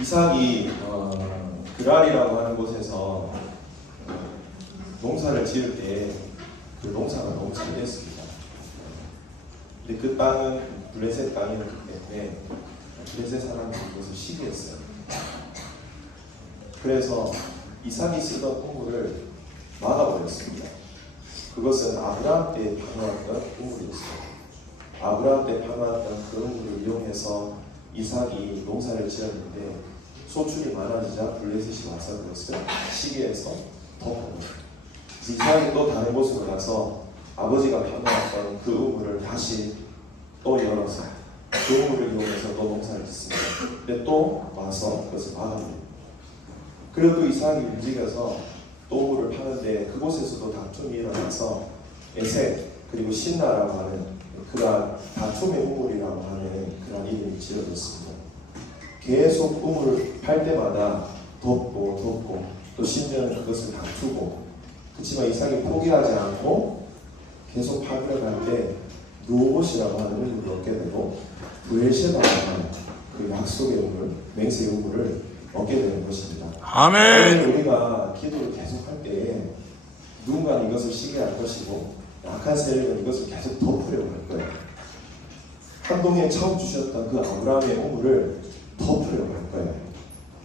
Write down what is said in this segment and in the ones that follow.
이삭이 그랄이라고 하는 곳에서 농사를 지을 때 그 농사가 너무 잘 됐습니다. 근데 그 땅은 블레셋 땅이었기 때문에 블레셋 사람들이 그것을 시기했어요. 그래서 이삭이 쓰던 우물을 막아버렸습니다. 그것은 아브라함 때 파놓았던 우물이었어요. 아브라함 때 파놓았던 그 우물을 이용해서 이삭이 농사를 지었는데 소출이 많아지자 블레셋이 와서 그것을 시기해서 덮어버렸어요. 이삭이 또 다른 곳으로 가서 아버지가 파놓았던 그 우물을 다시 또 열어서 그 우물을 이용해서 또 농사를 짓습니다. 근데 또 와서 그것을 막아버립니다. 그래도 이삭이 움직여서 또 우물을 파는데 그곳에서도 다툼이 일어나서 에셋 그리고 신나라고 하는 그러한 다툼의 우물이라고 하는 그런 이름이 지어졌습니다. 계속 우물을 팔 때마다 덮고 또 심지어는 그것을 다투고, 그렇지만 이삭이 포기하지 않고 계속 파려갈 때 누오봇이라고 하는 우물을 얻게 되고 브엘셰바라고 하는 그 약속의 우물, 맹세의 우물을 얻게 되는 것입니다. 아멘. 우리가 기도를 계속할 때에 누군가는 이것을 시기할 것이고 약한 세력은 이것을 계속 덮으려고 할 거예요. 한동에 처음 주셨던 그 아브라함의 우물을 덮으려고 할 거예요.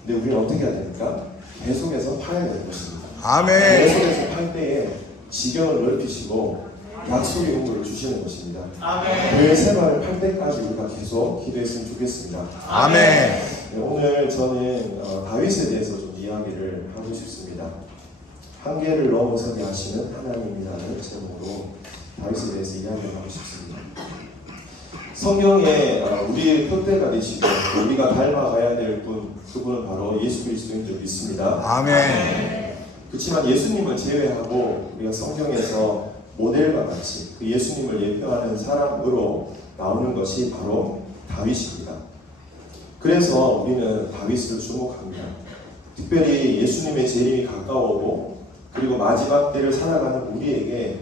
근데 우리는 어떻게 해야 됩니까? 계속해서 파야 되는 것입니다. 아멘. 계속해서 팔 때에 지경을 넓히시고 약속의 우물을 주시는 것입니다. 그 세발을 팔 때까지 우리가 계속 기도했으면 좋겠습니다. 아멘. 네, 오늘 저는 다윗에 대해서 좀 이야기를 하고 싶습니다. 한계를 넘어서게 하시는 하나님이라는 제목으로 다윗에 대해서 이야기를 하고 싶습니다. 성경에 우리의 표대가 되시고 우리가 닮아가야 될 분, 그분은 바로 예수 그리스도인 줄 믿습니다. 아멘. 그렇지만 예수님을 제외하고 우리가 성경에서 모델과 같이 그 예수님을 예표하는 사람으로 나오는 것이 바로 다윗입니다. 그래서 우리는 다윗을 주목합니다. 특별히 예수님의 재림이 가까워오고 그리고 마지막 때를 살아가는 우리에게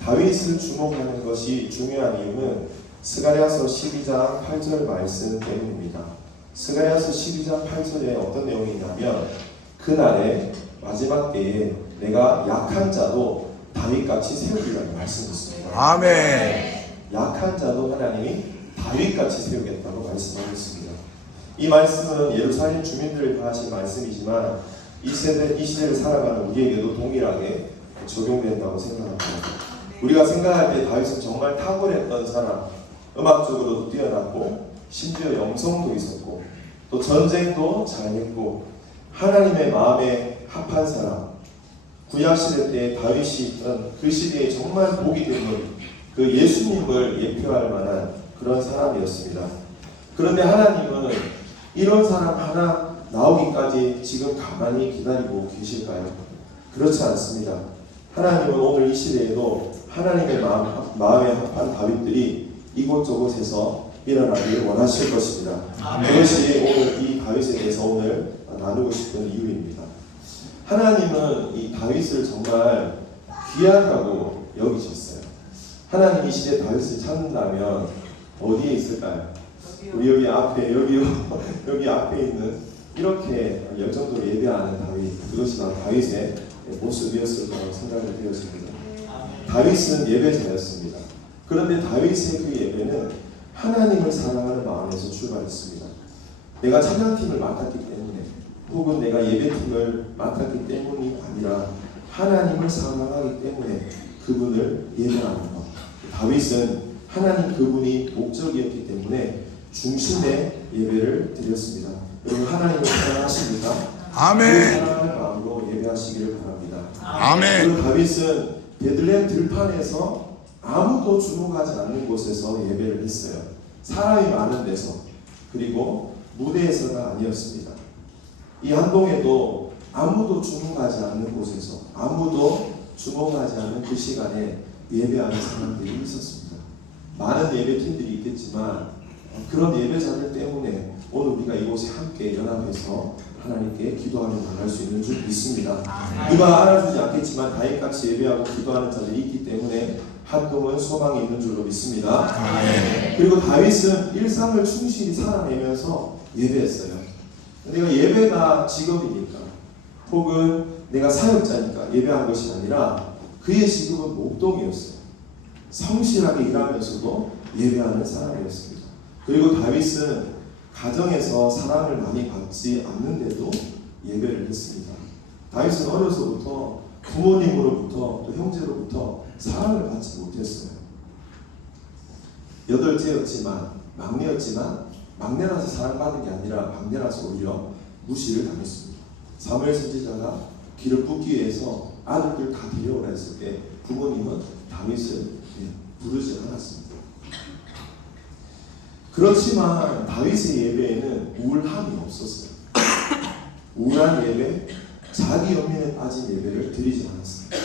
다윗을 주목하는 것이 중요한 이유는 스가랴서 12장 8절 말씀 때문입니다. 스가랴서 12장 8절에 어떤 내용이 있냐면 그날에 마지막 때에 내가 약한 자도 다윗같이 세우리라고 말씀했습니다. 아멘. 약한 자도 하나님이 다윗같이 세우겠다고 말씀하고 있습니다. 이 말씀은 예루살렘 주민들을 위하신 말씀이지만 이 시대를 살아가는 우리에게도 동일하게 적용된다고 생각합니다. 우리가 생각할 때 다윗은 정말 탁월했던 사람, 음악적으로도 뛰어났고 심지어 영성도 있었고 또 전쟁도 잘했고 하나님의 마음에 합한 사람, 구약시대 때 다윗이 있던 그 시대에 정말 복이 되는 그 예수님을 예표할 만한 그런 사람이었습니다. 그런데 하나님은 이런 사람 하나 나오기까지 지금 가만히 기다리고 계실까요? 그렇지 않습니다. 하나님은 오늘 이 시대에도 하나님의 마음에 합한 다윗들이 이곳저곳에서 일어나기를 원하실 것입니다. 그것이 오늘 이 다윗에 대해서 오늘 나누고 싶은 이유입니다. 하나님은 이 다윗을 정말 귀하다고 여기셨어요. 하나님이 이 시대 다윗을 찾는다면 어디에 있을까요? 우리 여기 앞에 여기 앞에 있는 이렇게 열정적으로 예배하는 다윗, 그것이 바로 다윗의 모습이었을 거라고 생각이 되었습니다. 다윗은 예배자였습니다. 그런데 다윗의 그 예배는 하나님을 사랑하는 마음에서 출발했습니다. 내가 찬양팀을 맡았기 때문에 혹은 내가 예배팀을 맡았기 때문이 아니라 하나님을 사랑하기 때문에 그분을 예배하는 것. 다윗은 하나님 그분이 목적이었기 때문에 중심의 예배를 드렸습니다. 여러분 하나님을 사랑하십니까? 아멘. 사랑하는 마음으로 예배하시기를 바랍니다. 아멘. 그리고 다윗은 베들레헴 들판에서 아무도 주목하지 않는 곳에서 예배를 했어요. 사람이 많은 데서, 그리고 무대에서가 아니었습니다. 이 한동에도 아무도 주목하지 않는 곳에서, 아무도 주목하지 않는 그 시간에 예배하는 사람들이 있었습니다. 많은 예배팀들이 있겠지만 그런 예배자들 때문에 오늘 우리가 이곳에 함께 연합해서 하나님께 기도하며 나갈 수 있는 줄 믿습니다. 누가 알아주지 않겠지만 다윗같이 예배하고 기도하는 자들이 있기 때문에 한동은 소망이 있는 줄로 믿습니다. 그리고 다윗은 일상을 충실히 살아내면서 예배했어요. 내가 예배가 직업이니까 혹은 내가 사역자니까 예배한 것이 아니라 그의 직업은 목동이었어요. 성실하게 일하면서도 예배하는 사람이었습니다. 그리고 다윗은 가정에서 사랑을 많이 받지 않는데도 예배를 했습니다. 다윗은 어려서부터 부모님으로부터 또 형제로부터 사랑을 받지 못했어요. 여덟째였지만 막내였지만 막내라서 사랑받은 게 아니라 막내라서 오히려 무시를 당했습니다. 사무엘 선지자가 기름 붓기 위해서 아들들 다 데려오라 했을 때 부모님은 다윗을 부르지 않았습니다. 그렇지만 다윗의 예배에는 우울함이 없었어요. 우울한 예배, 자기 연민에 빠진 예배를 드리지 않았습니다.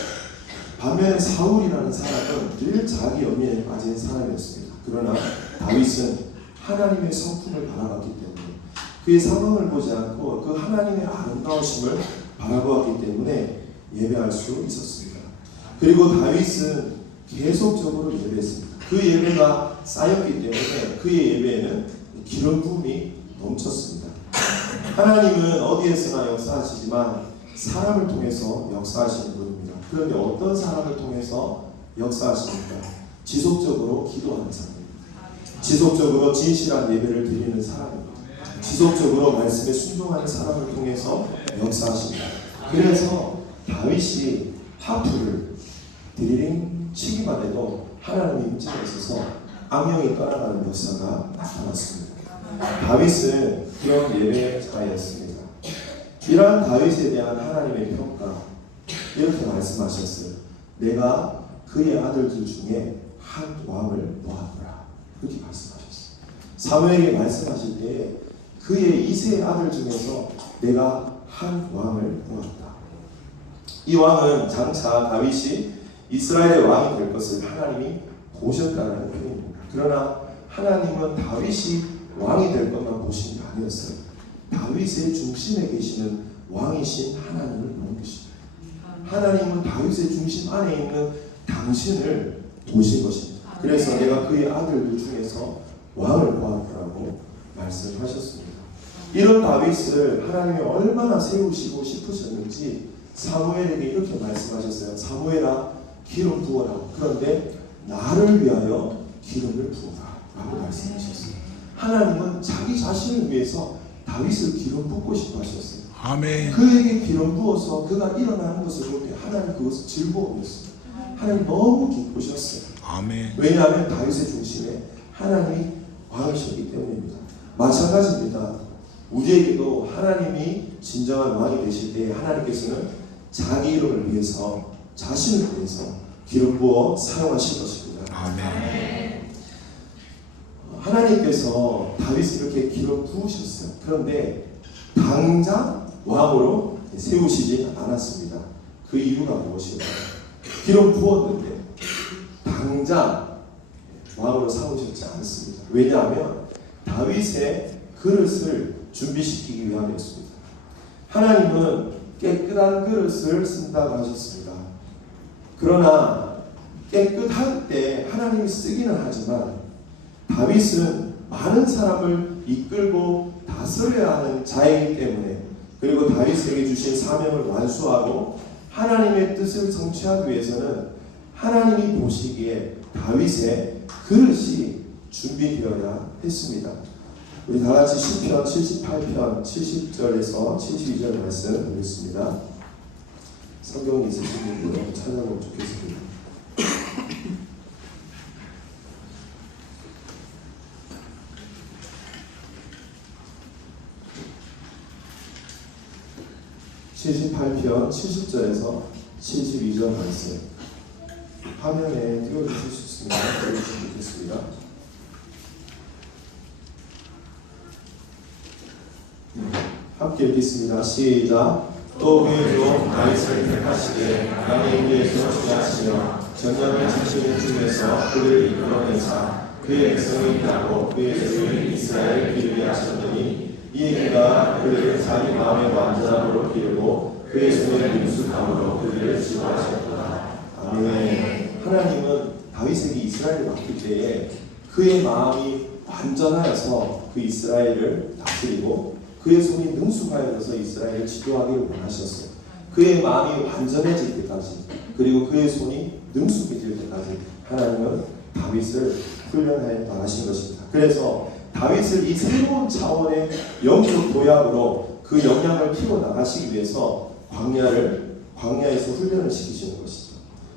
반면에 사울이라는 사람은 늘 자기 연민에 빠진 사람이었습니다. 그러나 다윗은 하나님의 성품을 바라봤기 때문에 그의 상황을 보지 않고 그 하나님의 아름다우심을 바라보았기 때문에 예배할 수 있었습니다. 그리고 다윗은 계속적으로 예배했습니다. 그 예배가 쌓였기 때문에 그의 예배에는 기름 부음이 넘쳤습니다. 하나님은 어디에서나 역사하시지만 사람을 통해서 역사하시는 분입니다. 그런데 어떤 사람을 통해서 역사하십니까? 지속적으로 기도하는 사람입니다. 지속적으로 진실한 예배를 드리는 사람입니다. 지속적으로 말씀에 순종하는 사람을 통해서 역사하십니다. 그래서 다윗이 하프를 드리링 치기만 해도 하나님의 임재가 있어서 악령이 떠나가는 역사가 나타났습니다. 다윗은 그런 예배자였습니다. 이러한 다윗에 대한 하나님의 평가 이렇게 말씀하셨어요. 내가 그의 아들들 중에 한 왕을 보았더라. 그렇게 말씀하셨어요. 사무엘이 말씀하실 때 그의 이세 아들 중에서 내가 한 왕을 보았다. 이 왕은 장차 다윗이 이스라엘의 왕이 될 것을 하나님이 보셨다는 표현입니다. 그러나 하나님은 다윗이 왕이 될 것만 보신 게 아니었어요. 다윗의 중심에 계시는 왕이신 하나님을 보는 것입니다. 하나님은 다윗의 중심 안에 있는 당신을 보신 것입니다. 그래서 내가 그의 아들들 중에서 왕을 보았다라고 말씀하셨습니다. 이런 다윗을 하나님이 얼마나 세우시고 싶으셨는지 사무엘에게 이렇게 말씀하셨어요. 사무엘아 기름 부어라. 그런데 나를 위하여 기름을 부어라 라고 말씀하셨어요. 하나님은 자기 자신을 위해서 다윗을 기름 붓고 싶어 하셨어요. 아멘. 그에게 기름 부어서 그가 일어나는 것을 볼 때 하나님 그것을 즐거움이었어요. 하나님 너무 기쁘셨어요. 아멘. 왜냐하면 다윗의 중심에 하나님이 왕이셨기 때문입니다. 마찬가지입니다. 우리에게도 하나님이 진정한 왕이 되실 때 하나님께서는 자기 이름을 위해서 자신을 위해서 기름 부어 사용하실 것입니다. 아멘. 하나님께서 다윗을 이렇게 기름 부으셨어요. 그런데 당장 왕으로 세우시지 않았습니다. 그 이유가 무엇일까요? 기름 부었는데 당장 왕으로 삼으셨지 않습니다. 왜냐하면 다윗의 그릇을 준비시키기 위함이었습니다. 하나님은 깨끗한 그릇을 쓴다고 하셨습니다. 그러나 깨끗할 때 하나님이 쓰기는 하지만 다윗은 많은 사람을 이끌고 다스려야 하는 자이기 때문에 그리고 다윗에게 주신 사명을 완수하고 하나님의 뜻을 성취하기 위해서는 하나님이 보시기에 다윗의 그릇이 준비되어야 했습니다. 우리 다같이 시편 78편 70절에서 72절 말씀 보겠습니다. 성경이 있으신 분들은 찾아보면 좋겠습니다. (78편) 70절에서 72절 말씀 화면에 띄워주실 수 있습니다. 띄워주시면 좋겠습니다. 함께 읽겠습니다. 시작. 또 그의 종 다윗을 택하시되 남의 위에서 주하시며 전쟁을 지키는 중에서 그를 이끌어내사 그의 백성이 있다고 그의 주인 이스라엘 기르게 하셨더니 이에 그가 그를 자기 마음의 완전함으로 기르고 그의 손에 능숙함으로 그들을 지도하셨도다. 아멘. 하나님은 다윗에게 이스라엘을 맡길 때에 그의 마음이 완전하여서 그 이스라엘을 다스리고 그 그의 손이 능숙하여져서 이스라엘을 지도하기를 원하셨어요. 그의 마음이 완전해질 때까지, 그리고 그의 손이 능숙해질 때까지 하나님은 다윗을 훈련하였다 하신 것입니다. 그래서 다윗을 이 새로운 차원의 영적 도약으로 그 역량을 키워 나가시기 위해서 광야에서 훈련을 시키시는 것이죠.